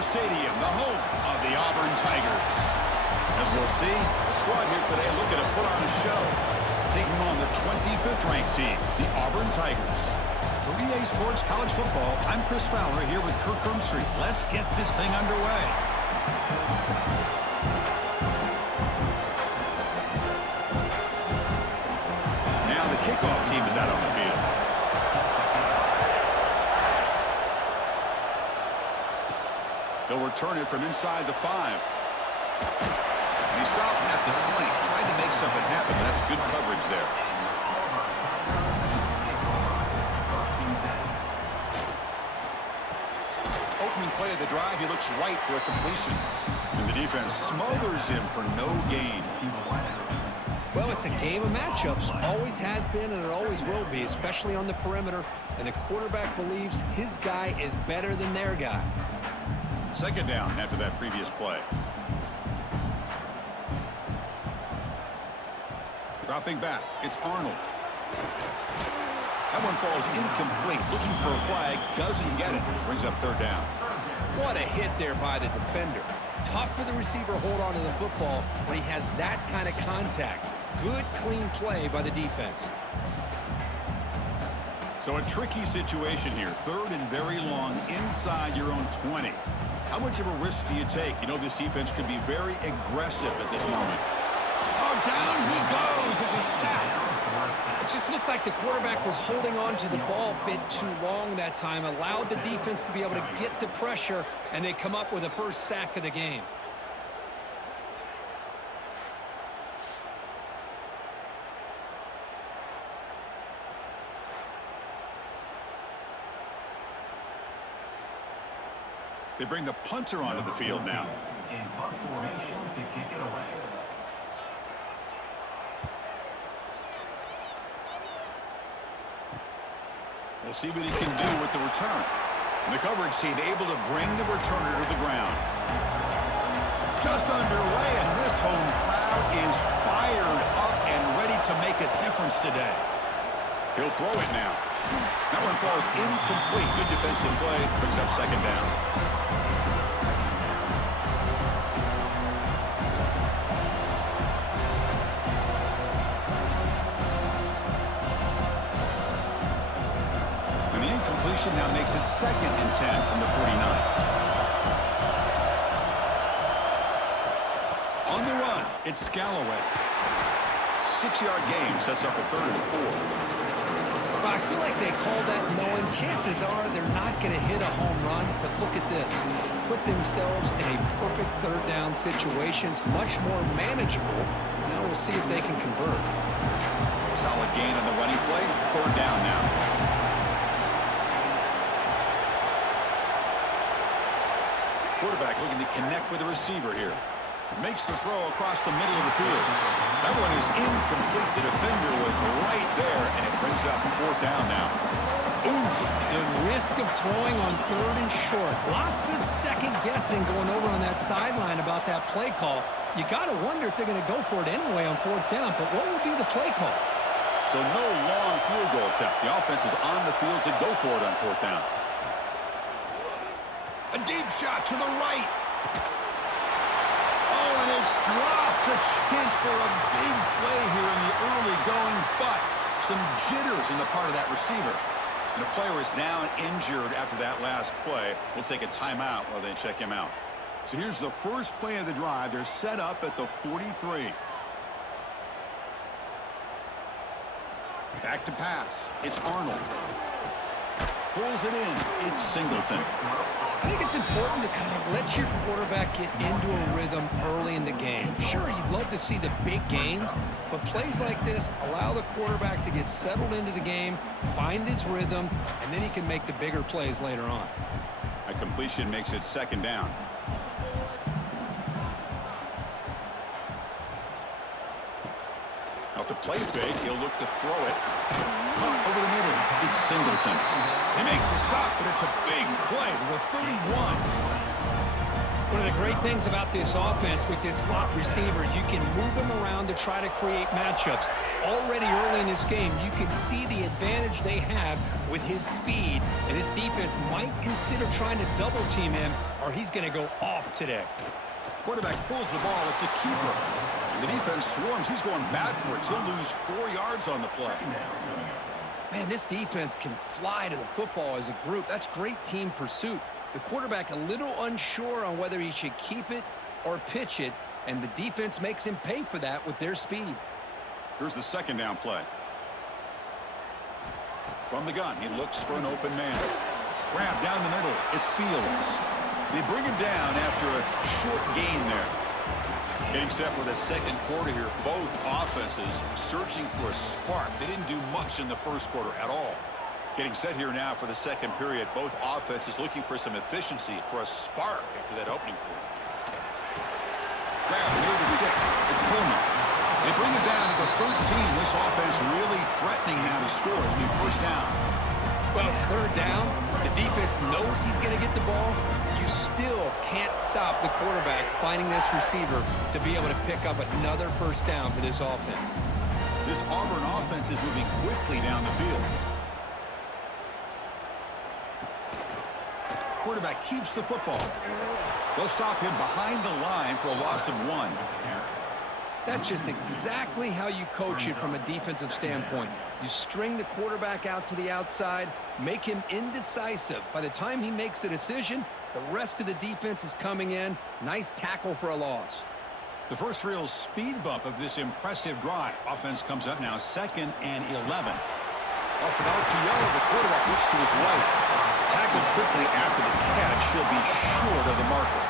Stadium, the home of the Auburn Tigers. As we'll see, the squad here today looking to put on a show, taking on the 25th ranked team, the Auburn Tigers. For EA Sports College Football, I'm Chris Fowler here with Kirk Street. Let's get this thing underway. Now the kickoff team is out on the field. He'll return it from inside the 5. And he stopped at the 20, trying to make something happen. That's good coverage there. Opening play of the drive, he looks right for a completion. And the defense smothers him for no gain. Well, it's a game of matchups. Always has been and it always will be, especially on the perimeter. And the quarterback believes his guy is better than their guy. Second down after that previous play. Dropping back, it's Arnold. That one falls incomplete. Looking for a flag, doesn't get it. Brings up third down. What a hit there by the defender. Tough for the receiver to hold on to the football when he has that kind of contact. Good, clean play by the defense. So a tricky situation here. Third and very long inside your own 20. How much of a risk do you take? You know this defense could be very aggressive at this moment. Oh, down he goes. It's a sack. It just looked like the quarterback was holding on to the ball a bit too long that time, allowed the defense to be able to get the pressure, and they come up with the first sack of the game. They bring the punter onto the field now. In punt formation to kick it away. We'll see what he can do with the return. And the coverage team able to bring the returner to the ground. Just underway, and this home crowd is fired up and ready to make a difference today. He'll throw it now. That one falls incomplete. Good defensive play. Brings up second down. Now makes it 2nd and 10 from the 49. On the run, it's Scalloway. 6-yard gain sets up a 3rd and 4. Well, I feel like they call that knowing chances are they're not going to hit a home run, but look at this. Put themselves in a perfect 3rd down situation. It's much more manageable. Now we'll see if they can convert. Solid gain on the running play. 3rd down now. Quarterback looking to connect with the receiver here. Makes the throw across the middle of the field. That one is incomplete. The defender was right there, and it brings up 4th down now. Oof, the risk of throwing on 3rd and short. Lots of second guessing going over on that sideline about that play call. You got to wonder if they're going to go for it anyway on 4th down, but what will be the play call? So no long field goal attempt. The offense is on the field to go for it on 4th down. A deep shot to the right. Oh, and it's dropped. A chance for a big play here in the early going, but some jitters in the part of that receiver. And the player is down injured after that last play. We'll take a timeout while they check him out. So here's the first play of the drive. They're set up at the 43. Back to pass. It's Arnold. Pulls it in. It's Singleton. I think it's important to kind of let your quarterback get into a rhythm early in the game. Sure, you'd love to see the big gains, but plays like this allow the quarterback to get settled into the game, find his rhythm, and then he can make the bigger plays later on. A completion makes it 2nd down. Off the play fake, he'll look to throw it. Caught over the middle. It's Singleton. They make the stop, but it's a big play with a 31. One of the great things about this offense with this slot receiver is you can move them around to try to create matchups. Already early in this game, you can see the advantage they have with his speed, and this defense might consider trying to double team him, or he's going to go off today. Quarterback pulls the ball. It's a keeper. The defense swarms. He's going backwards. He'll lose 4 yards on the play. Man, this defense can fly to the football as a group. That's great team pursuit. The quarterback a little unsure on whether he should keep it or pitch it, and the defense makes him pay for that with their speed. Here's the second down play. From the gun, he looks for an open man. Grab down the middle. It's Fields. They bring him down after a short gain there. Getting set for the second quarter here. Both offenses searching for a spark. They didn't do much in the first quarter at all. Getting set here now for the second period. Both offenses looking for some efficiency, for a spark after that opening quarter. Grab near the sticks. It's Pullman. They bring him down at the 13. This offense really threatening now to score. It'll be first down. Well, it's third down. The defense knows he's going to get the ball. You still can't stop the quarterback finding this receiver to be able to pick up another first down for this offense. This Auburn offense is moving quickly down the field. Quarterback keeps the football. They'll stop him behind the line for a loss of 1. That's just exactly how you coach it from a defensive standpoint. You string the quarterback out to the outside, make him indecisive. By the time he makes a decision, the rest of the defense is coming in. Nice tackle for a loss. The first real speed bump of this impressive drive. Offense comes up now 2nd and 11. Off an RPO, the quarterback looks to his right. Tackled quickly after the catch. He'll be short of the marker.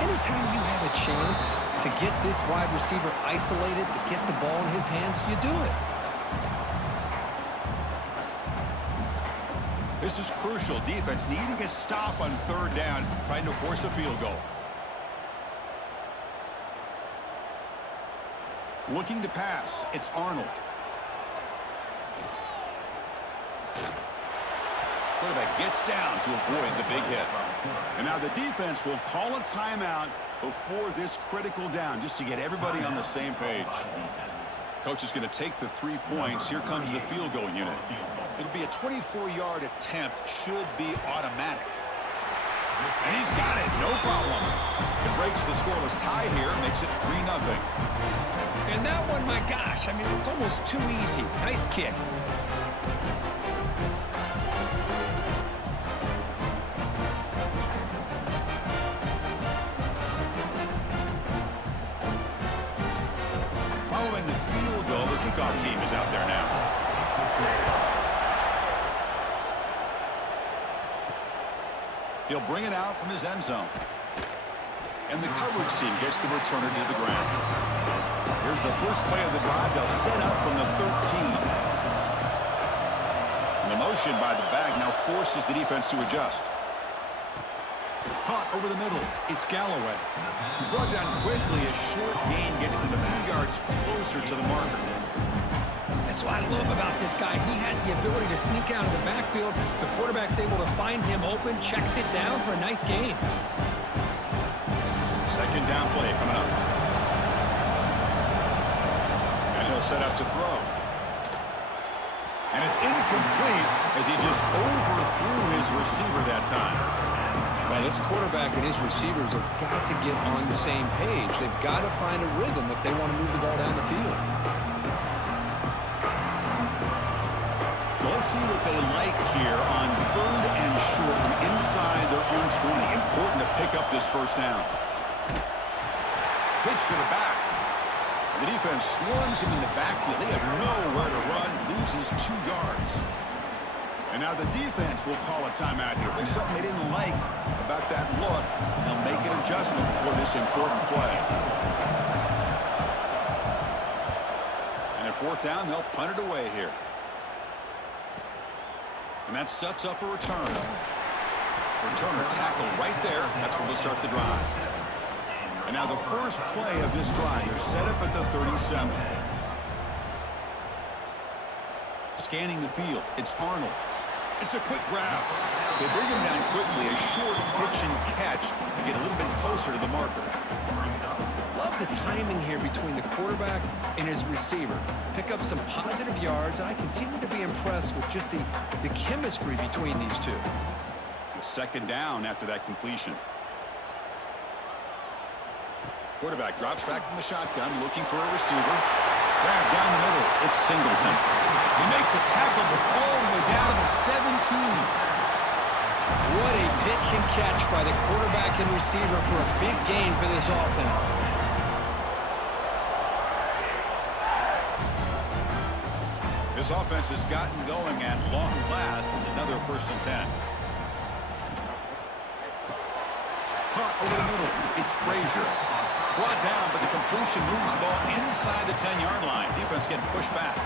Anytime you have a chance to get this wide receiver isolated, to get the ball in his hands, you do it. This is crucial. Defense needing a stop on third down, trying to force a field goal. Looking to pass. It's Arnold. Quarterback gets down to avoid the big hit. And now the defense will call a timeout before this critical down, just to get everybody on the same page. Coach is going to take the 3 points. Here comes the field goal unit. It'll be a 24-yard attempt. Should be automatic. And he's got it. No problem. It breaks the scoreless tie here. Makes it 3-0. And that one, my gosh, I mean, it's almost too easy. Nice kick. Following the field goal, the kickoff team is out there now. He'll bring it out from his end zone. And the coverage team gets the returner to the ground. Here's the first play of the drive. They'll set up from the 13. And the motion by the back now forces the defense to adjust. Caught over the middle. It's Galloway. He's brought down quickly. A short gain gets them a few yards closer to the marker. That's what I love about this guy. He has the ability to sneak out of the backfield. The quarterback's able to find him open, checks it down for a nice gain. Second down play coming up. And he'll set up to throw. And it's incomplete as he just overthrew his receiver that time. Well, this quarterback and his receivers have got to get on the same page. They've got to find a rhythm if they want to move the ball down the field. So let's see what they like here on 3rd and short from inside their own 20. Important to pick up this first down. Pitch to the back. The defense swarms him in the backfield. They have nowhere to run. Loses 2 yards. And now the defense will call a timeout here. There's something they didn't like about that look. They'll make an adjustment for this important play. And at 4th down, they'll punt it away here. And that sets up a return. Returner tackle right there. That's where they'll start the drive. And now the first play of this drive. They're set up at the 37. Scanning the field. It's Arnold. It's a quick grab. They bring him down quickly, a short pitch and catch to get a little bit closer to the marker. Love the timing here between the quarterback and his receiver. Pick up some positive yards, and I continue to be impressed with just the chemistry between these two. Second down after that completion. Quarterback drops back from the shotgun, looking for a receiver. Grab down the middle. It's Singleton. They make the tackle, but all the way down to the 17. What a pitch and catch by the quarterback and receiver for a big gain for this offense. This offense has gotten going, and long last is another 1st and 10. Caught over the middle. It's Frazier. Brought down, but the completion moves the ball inside the 10-yard line. Defense getting pushed back.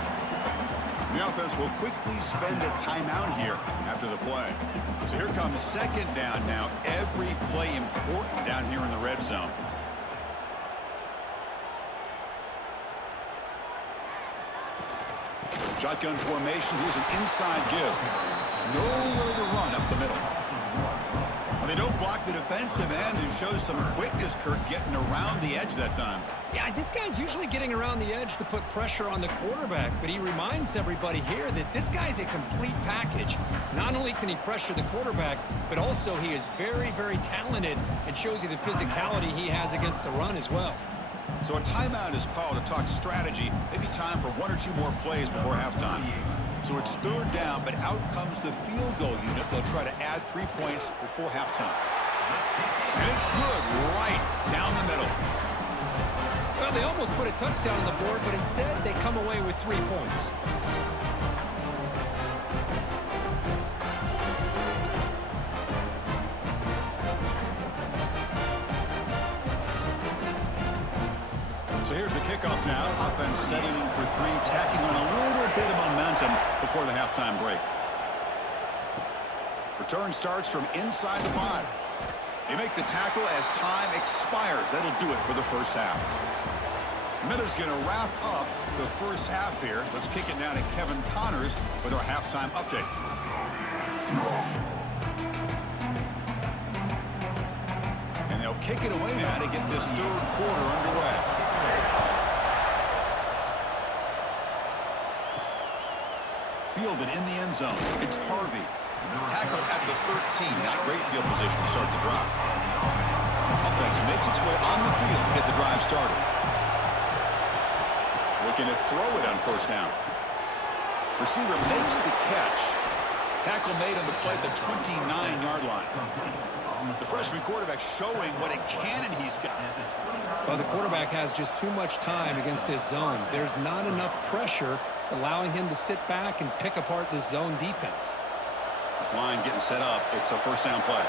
The offense will quickly spend a timeout here after the play. So here comes 2nd down now. Every play important down here in the red zone. Shotgun formation. Here's an inside give. Nowhere to run up the middle. Well, they don't block the defensive end, and shows some quickness, Kurt, getting around the edge that time. Yeah, this guy's usually getting around the edge to put pressure on the quarterback, but he reminds everybody here that this guy's a complete package. Not only can he pressure the quarterback, but also he is very, very talented and shows you the physicality he has against the run as well. So a timeout is called to talk strategy. Maybe time for 1 or 2 more plays before halftime. So it's 3rd down, but out comes the field goal unit. They'll try to add 3 points before halftime. And it's good right down the middle. Well, they almost put a touchdown on the board, but instead they come away with 3 points. So here's the kickoff now. Offense settling for 3, tacking on a little bit of momentum before the halftime break. Return starts from inside the 5. They make the tackle as time expires. That'll do it for the first half. Miller's going to wrap up the first half here. Let's kick it now to Kevin Connors with our halftime update. And they'll kick it away now to get this 3rd quarter underway. Fielded in the end zone. It's Harvey. Tackle at the 13. Not great field position to start the drive. Offense makes its way on the field to get the drive started. Looking to throw it on 1st down. Receiver makes the catch. Tackle made on the play at the 29-yard line. The freshman quarterback showing what a cannon he's got. Well, the quarterback has just too much time against this zone. There's not enough pressure. It's allowing him to sit back and pick apart this zone defense. This line getting set up. It's a 1st down play.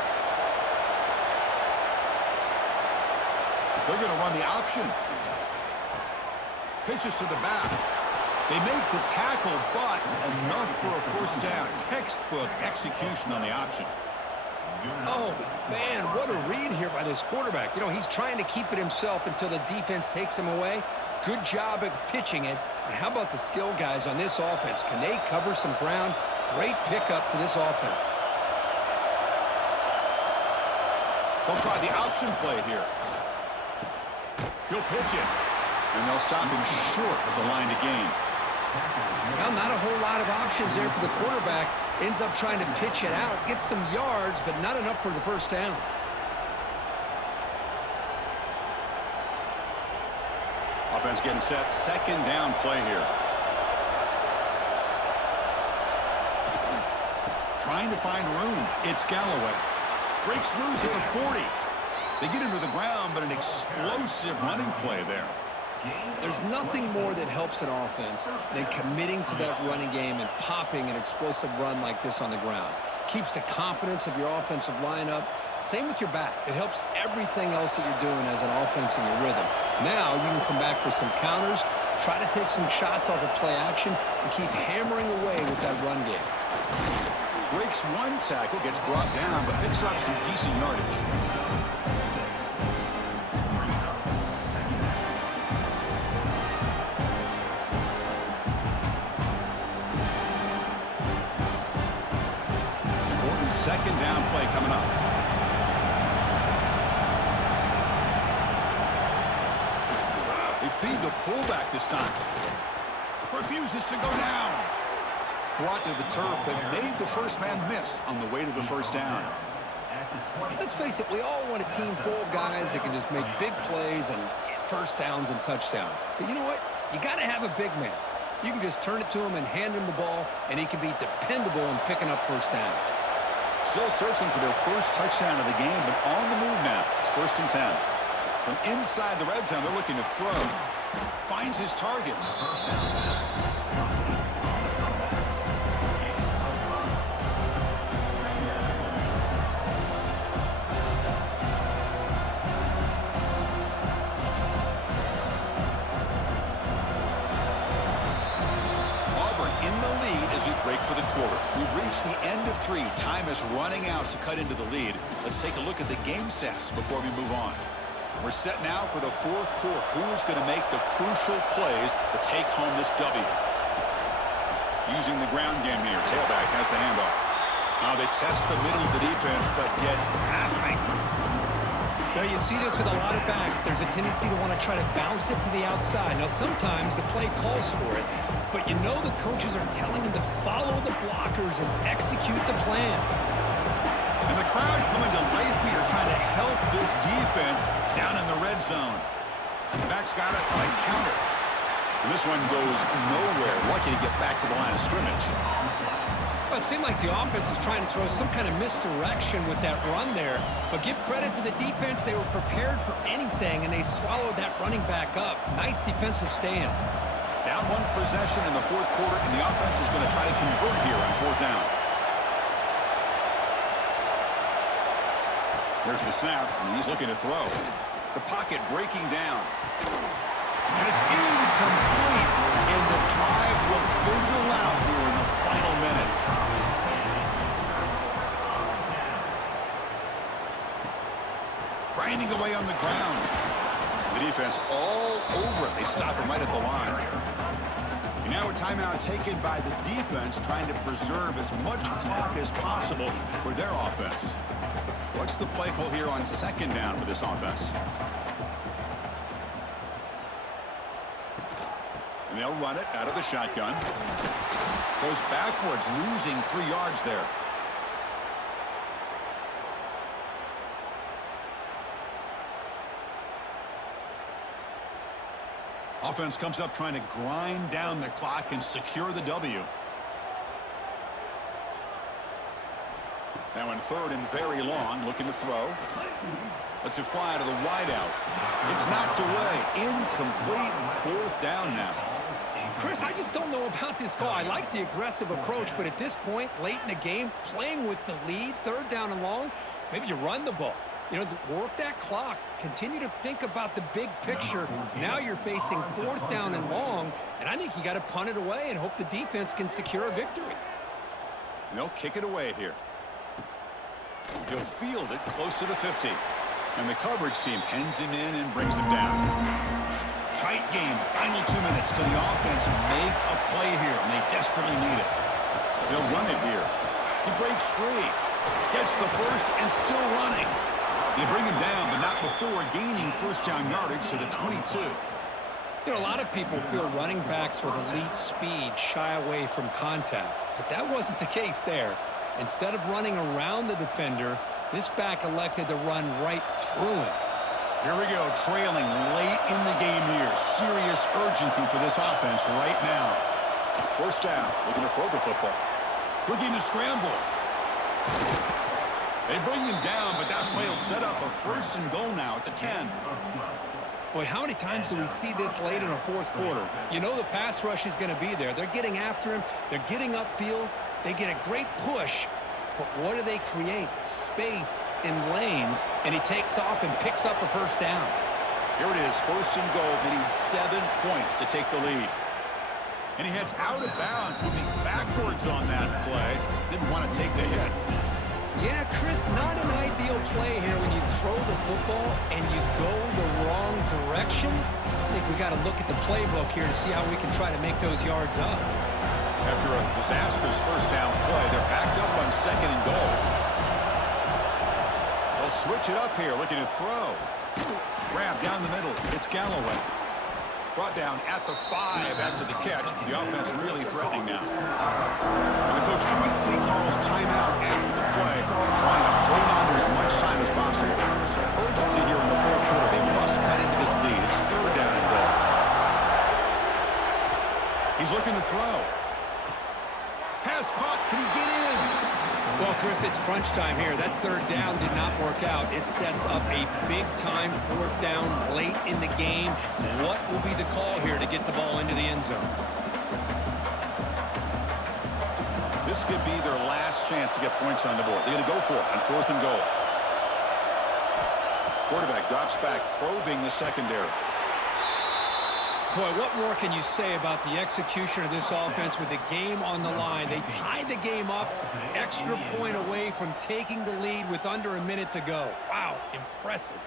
They're going to run the option. Pitches to the back. They make the tackle, but enough for a 1st down. Textbook execution on the option. Oh, man, what a read here by this quarterback. You know, he's trying to keep it himself until the defense takes him away. Good job at pitching it. And how about the skill guys on this offense? Can they cover some ground? Great pickup for this offense. They'll try the option play here. He'll pitch it. And they'll stop him short of the line to gain. Well, not a whole lot of options there for the quarterback. Ends up trying to pitch it out. Gets some yards, but not enough for the 1st down. Offense getting set. 2nd down play here. Trying to find room. It's Galloway. Breaks loose at the 40. They get him to the ground, but an explosive running play there. There's nothing more that helps an offense than committing to that running game and popping an explosive run like this on the ground. Keeps the confidence of your offensive lineup. Same with your back. It helps everything else that you're doing as an offense in your rhythm. Now you can come back with some counters, try to take some shots off of play action, and keep hammering away with that run game. Breaks 1 tackle, gets brought down, but picks up some decent yardage. Second They feed the fullback this time. Refuses to go down. Brought to the turf, but made the first man miss on the way to the first down. Let's face it, we all want a team full of guys that can just make big plays and get first downs and touchdowns. But you know what? You got to have a big man. You can just turn it to him and hand him the ball, and he can be dependable in picking up first downs. Still searching for their first touchdown of the game, but on the move now. It's 1st and 10. From inside the red zone, they're looking to throw. Finds his target. Auburn in the lead as we break for the quarter. We've reached the end of 3. Time is running out to cut into the lead. Let's take a look at the game stats before we move on. We're set now for the 4th quarter. Who's going to make the crucial plays to take home this W? Using the ground game here. Tailback has the handoff. Now they test the middle of the defense, but get nothing. Now, you see this with a lot of backs. There's a tendency to want to try to bounce it to the outside. Now, sometimes the play calls for it, but you know the coaches are telling them to follow the blockers and execute the plan. And the crowd coming to life here, trying to help this defense down in the red zone. The back's got it on a counter. And this one goes nowhere. Lucky to get back to the line of scrimmage. Well, it seemed like the offense was trying to throw some kind of misdirection with that run there. But give credit to the defense. They were prepared for anything, and they swallowed that running back up. Nice defensive stand. Down 1 possession in the 4th quarter, and the offense is going to try to convert here on 4th down. There's the snap, and he's looking to throw. The pocket breaking down. And it's incomplete, and the drive will fizzle out here in the final minutes. Grinding away on the ground. The defense all over it. They stop him right at the line. And now a timeout taken by the defense, trying to preserve as much clock as possible for their offense. What's the play call here on 2nd down for this offense? And they'll run it out of the shotgun. Goes backwards, losing 3 yards there. Offense comes up trying to grind down the clock and secure the W. Now in 3rd and very long, looking to throw. Lets it fly to the wideout. It's knocked away. Incomplete. 4th down now. Chris, I just don't know about this call. I like the aggressive approach, but at this point, late in the game, playing with the lead, 3rd down and long, maybe you run the ball. You know, work that clock. Continue to think about the big picture. Now you're facing 4th down and long, and I think you got to punt it away and hope the defense can secure a victory. And they'll kick it away here. He'll field it close to the 50. And the coverage team hens him in and brings him down. Tight game. Final 2 minutes. Can the offense make a play here? And they desperately need it. They'll run it here. He breaks free. Gets the first and still running. They bring him down, but not before gaining 1st down yardage to the 22. You know, a lot of people feel running backs with elite speed shy away from contact, but that wasn't the case there. Instead of running around the defender, this back elected to run right through him. Here we go, trailing late in the game here. Serious urgency for this offense right now. 1st down, looking to throw the football. Looking to scramble. They bring him down, but that play will set up a 1st and goal now at the 10. Boy, how many times do we see this late in a 4th quarter? You know the pass rush is going to be there. They're getting after him. They're getting upfield. They get a great push. But what do they create? Space in lanes, and he takes off and picks up a 1st down. Here it is, 1st and goal. They need 7 points to take the lead. And he heads out of bounds, moving backwards on that play. Didn't want to take the hit. Yeah, Chris, not an ideal play here when you throw the football and you go the wrong direction. I think we got to look at the playbook here to see how we can try to make those yards up. After a disastrous 1st down play, they're backed up on 2nd and goal. They'll switch it up here, looking to throw. Grab down the middle. It's Galloway. Brought down at the 5 after the catch. The offense really threatening now. And the coach quickly calls timeout after the play, trying to hold on to as much time as possible. Urgency here in the fourth quarter. They must cut into this lead. It's 3rd down and goal. He's looking to throw. Pass caught. Can he get in? Well, Chris, it's crunch time here. That 3rd down did not work out. It sets up a big-time 4th down late in the game. What will be the call here to get the ball into the end zone? This could be their last chance to get points on the board. They're going to go for it on 4th and goal. Quarterback drops back, probing the secondary. Boy, what more can you say about the execution of this offense with the game on the line? They tied the game up, extra point away from taking the lead with under a minute to go. Wow, impressive.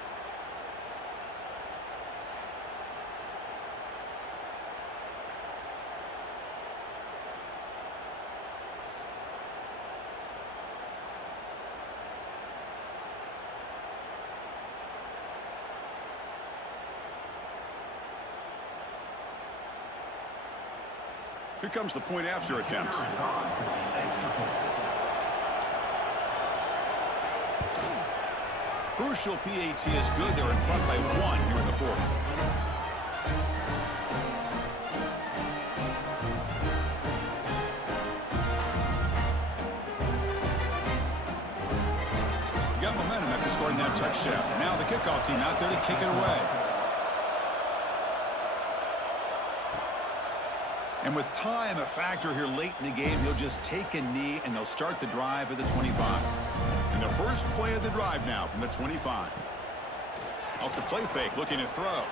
Here comes the point after attempt. Crucial PAT is good. They're in front by 1 here in the 4th. Got momentum after scoring that touchdown. Now the kickoff team out there to kick it away. And with time a factor here late in the game, he'll just take a knee and they'll start the drive at the 25. And the first play of the drive now from the 25. Off the play fake, looking to throw.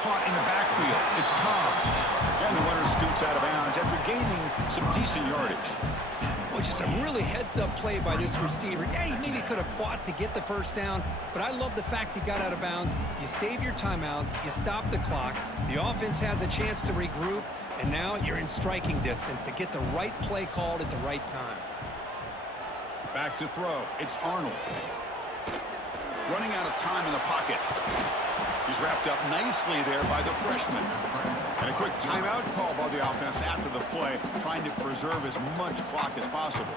Caught in the backfield. It's Cobb. And the runner scoots out of bounds after gaining some decent yardage. Well, just a really heads-up play by this receiver. Yeah, he maybe could have fought to get the first down, but I love the fact he got out of bounds. You save your timeouts, you stop the clock, the offense has a chance to regroup, and now you're in striking distance to get the right play called at the right time. Back to throw. It's Arnold. Running out of time in the pocket. He's wrapped up nicely there by the freshman. And a quick timeout call by the offense after the play, trying to preserve as much clock as possible.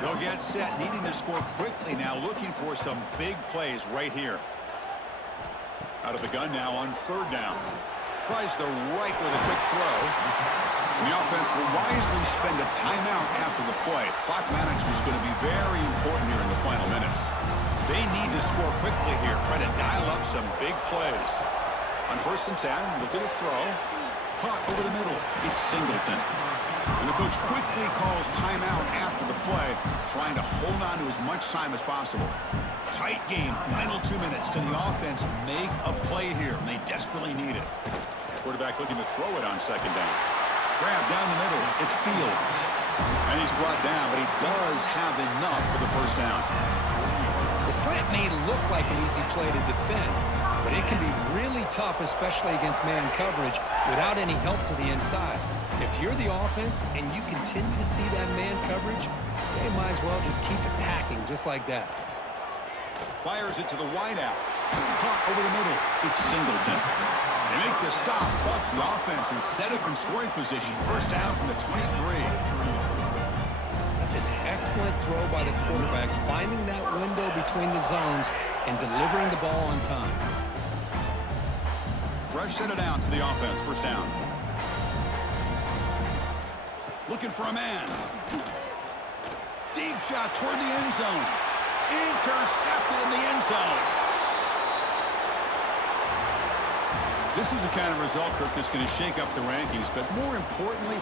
They'll get set, needing to score quickly now, looking for some big plays right here. Out of the gun now on 3rd down. Tries the right with a quick throw. And the offense will wisely spend a timeout after the play. Clock management is going to be very important here in the final minutes. They need to score quickly here, try to dial up some big plays. On 1st and 10, look at a throw. Caught over the middle. It's Singleton. And the coach quickly calls timeout after the play, trying to hold on to as much time as possible. Tight game, final 2 minutes. Can the offense make a play here? And they desperately need it. Quarterback looking to throw it on 2nd down. Grab down the middle. It's Fields. And he's brought down, but he does have enough for the 1st down. The slant may look like an easy play to defend, but it can be really tough, especially against man coverage, without any help to the inside. If you're the offense and you continue to see that man coverage, they might as well just keep attacking just like that. Fires it to the wideout. Caught over the middle. It's Singleton. They make the stop, but the offense is set up in scoring position. 1st down from the 23. That's an excellent throw by the quarterback, finding that window between the zones and delivering the ball on time. Fresh set of downs for the offense. 1st down. Looking for a man. Deep shot toward the end zone. Intercepted in the end zone. This is the kind of result, Kirk, that's going to shake up the rankings, but more importantly,